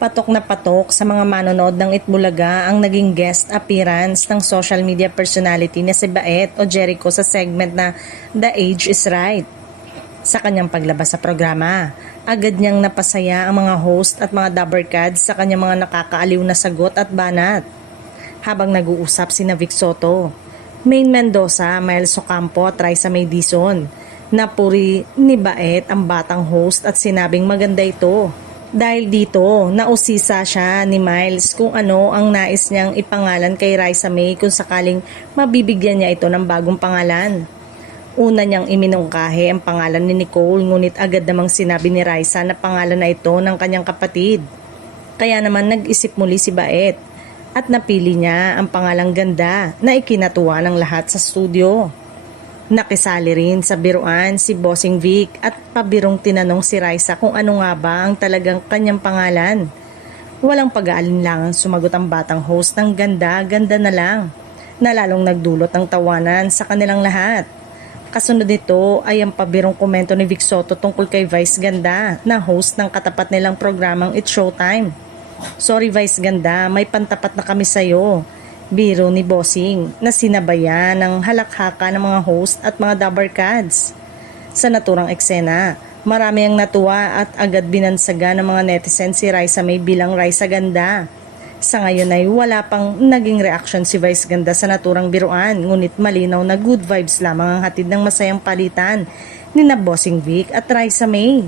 Patok na patok sa mga manonood ng Itbulaga ang naging guest appearance ng social media personality na si Baet o Jericho sa segment na The Age is Right. Sa kanyang paglabas sa programa, agad niyang napasaya ang mga host at mga dabbercads sa kanyang mga nakakaaliw na sagot at banat. Habang nag-uusap sina Vic Soto, Maine Mendoza, Miles Ocampo at Raisa May Dizon, napuri ni Baet ang batang host at sinabing maganda ito. Dahil dito, nausisa siya ni Miles kung ano ang nais niyang ipangalan kay Raisa May kung sakaling mabibigyan niya ito ng bagong pangalan. Una niyang iminungkahi ang pangalan ni Nicole, ngunit agad namang sinabi ni Raisa na pangalan na ito ng kanyang kapatid. Kaya naman nag-isip muli si Baet at napili niya ang pangalang Ganda na ikinatuwa ng lahat sa studio. Nakisali rin sa biruan si Bossing Vic at pabirong tinanong si Raisa kung ano nga ba ang talagang kanyang pangalan. Walang pag-aalinlangan sumagot ang batang host ng ganda na lang, na lalong nagdulot ng tawanan sa kanilang lahat. Kasunod nito ay ang pabirong komento ni Vic Soto tungkol kay Vice Ganda na host ng katapat nilang programang It's Showtime. "Sorry Vice Ganda, may pantapat na kami sa'yo." Biro ni Bossing na sinabayan ng halakhaka ng mga host at mga dabbercads. Sa naturang eksena, marami ang natuwa at agad binansaga ng mga netizens si Raisa May bilang Raisa Ganda. Sa ngayon ay wala pang naging reaction si Vice Ganda sa naturang biruan, ngunit malinaw na good vibes lamang ang hatid ng masayang palitan ni na Bossing Vic at Raisa May.